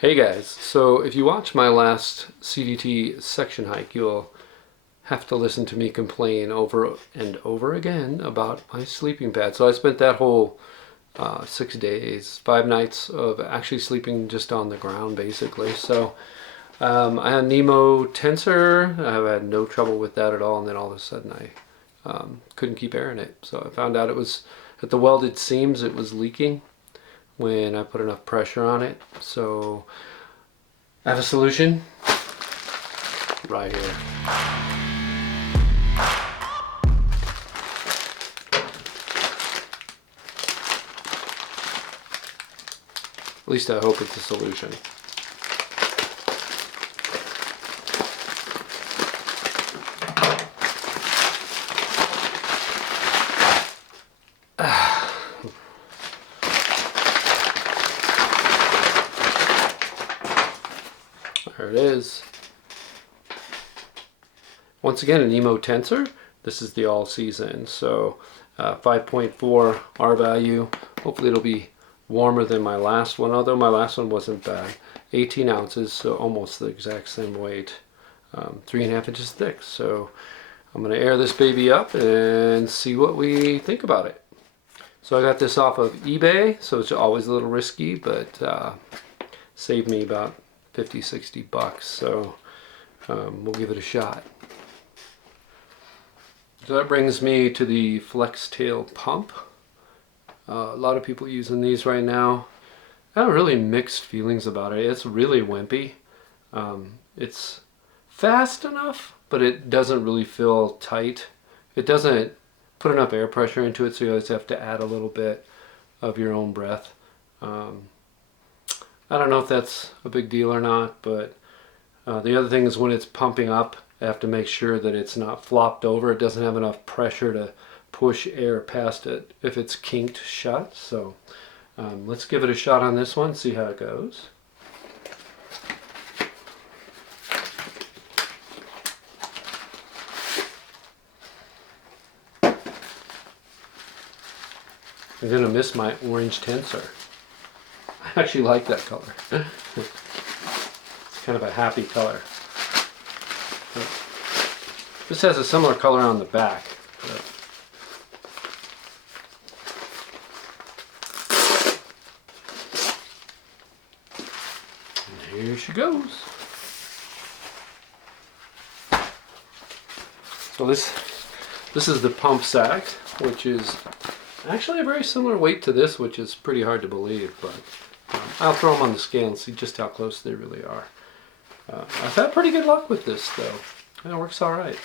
Hey guys, so if you watch my last CDT section hike, you'll have to listen to me complain over and over again about my sleeping pad. So I spent that whole 6 days, 5 nights of actually sleeping just on the ground basically. So I had Nemo Tensor, I've had no trouble with that at all, and then all of a sudden I couldn't keep air in it. So I found out it was at the welded seams, it was leaking when I put enough pressure on it. So I have a solution right here. At least I hope it's a solution. There it is. Once again, a Nemo Tensor. This is the all-season, so 5.4 R value. Hopefully it'll be warmer than my last one, although my last one wasn't bad. 18 ounces, so almost the exact same weight. 3.5 inches thick. So I'm going to air this baby up and see what we think about it. So I got this off of eBay, so it's always a little risky, but saved me about 50-60 bucks, so we'll give it a shot. So that brings me to the Flextail pump. A lot of people using these right now. I have really mixed feelings about it. It's really wimpy. It's fast enough, but it doesn't really feel tight. It doesn't put enough air pressure into it, so you always have to add a little bit of your own breath. I don't know if that's a big deal or not, but the other thing is when it's pumping up, I have to make sure that it's not flopped over. It doesn't have enough pressure to push air past it if it's kinked shut. So let's give it a shot on this one, see how it goes. I'm gonna miss my orange Tensor. I actually like that color. It's kind of a happy color. This has a similar color on the back. And here she goes. So this is the pump sack, which is actually a very similar weight to this, which is pretty hard to believe, but I'll throw them on the scale and see just how close they really are. I've had pretty good luck with this though. It works all right.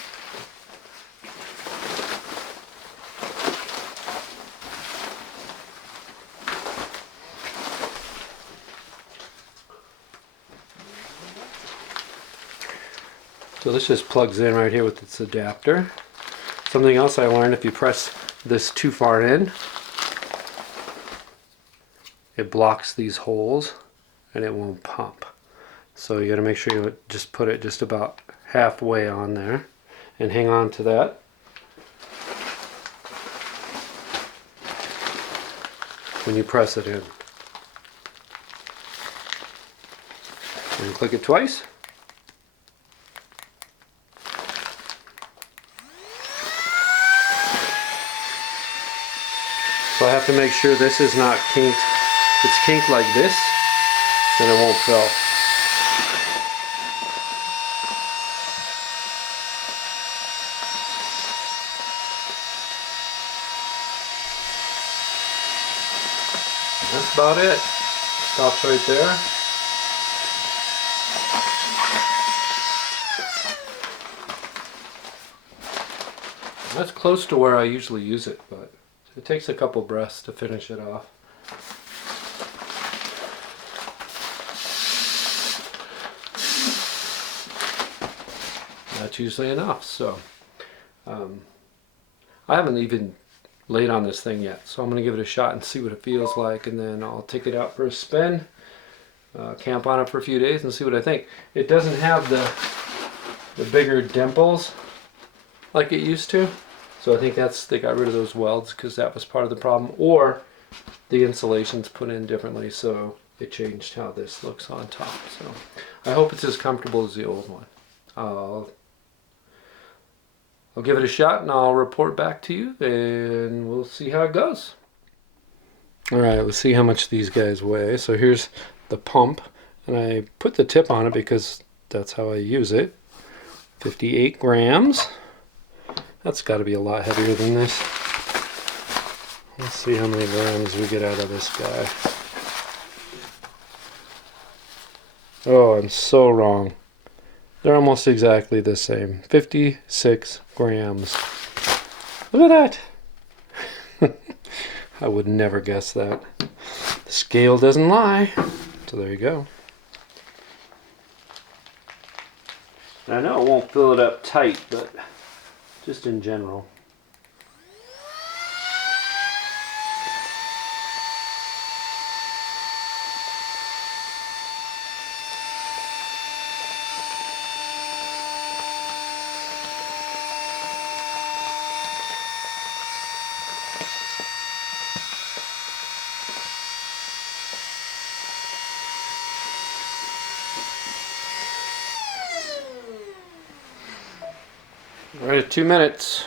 So this just plugs in right here with its adapter. Something else I learned, if you press this too far in, it blocks these holes and it won't pump. So you got to make sure you just put it just about halfway on there and hang on to that. When you press it in. And click it twice. So I have to make sure this is not kinked. If it's kinked like this, then it won't fill. That's about it. Stops right there. That's close to where I usually use it, but it takes a couple breaths to finish it off. That's usually enough. So I haven't even laid on this thing yet, so I'm going to give it a shot and see what it feels like, and then I'll take it out for a spin, camp on it for a few days and see what I think. It doesn't have the bigger dimples like it used to, so I think they got rid of those welds because that was part of the problem, or the insulation's put in differently, so it changed how this looks on top. So I hope it's as comfortable as the old one. I'll give it a shot and I'll report back to you, and we'll see how it goes. All right, let's see how much these guys weigh. So here's the pump, and I put the tip on it because that's how I use it. 58 grams. That's got to be a lot heavier than this. Let's see how many grams we get out of this guy. Oh, I'm so wrong. They're almost exactly the same. 56 grams. Look at that. I would never guess that. The scale doesn't lie. So there you go. I know it won't fill it up tight, but just in general. We're at 2 minutes.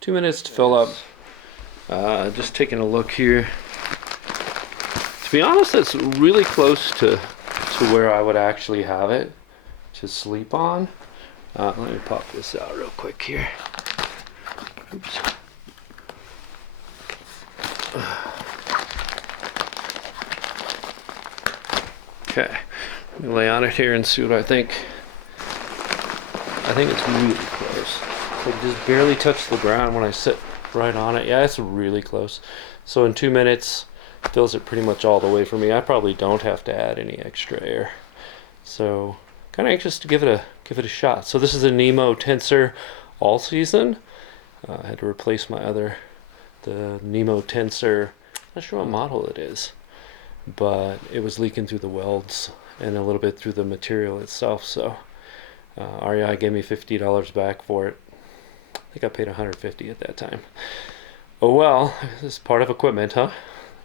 2 minutes to fill up. Just taking a look here. To be honest, that's really close to where I would actually have it to sleep on. Let me pop this out real quick here. Oops. Okay, let me lay on it here and see what I think. I think it's really close. It just barely touched the ground when I sit right on it. Yeah, it's really close. So in 2 minutes, fills it pretty much all the way for me. I probably don't have to add any extra air. So kind of anxious to give it a shot. So this is a Nemo Tensor All-Season. I had to replace the Nemo Tensor. Not sure what model it is, but it was leaking through the welds and a little bit through the material itself. So REI gave me $50 back for it. I think I paid $150 at that time. Oh well, this is part of equipment, huh?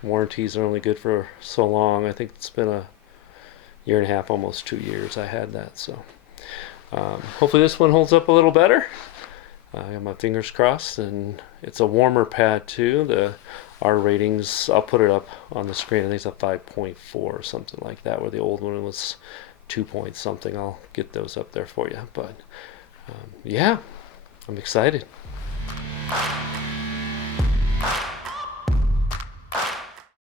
Warranties are only good for so long. I think it's been a year and a half, almost 2 years I had that. So hopefully this one holds up a little better. I got my fingers crossed, and it's a warmer pad too. The R ratings, I'll put it up on the screen. I think it's a 5.4 or something like that, where the old one was 2 point something. I'll get those up there for you. But yeah, I'm excited.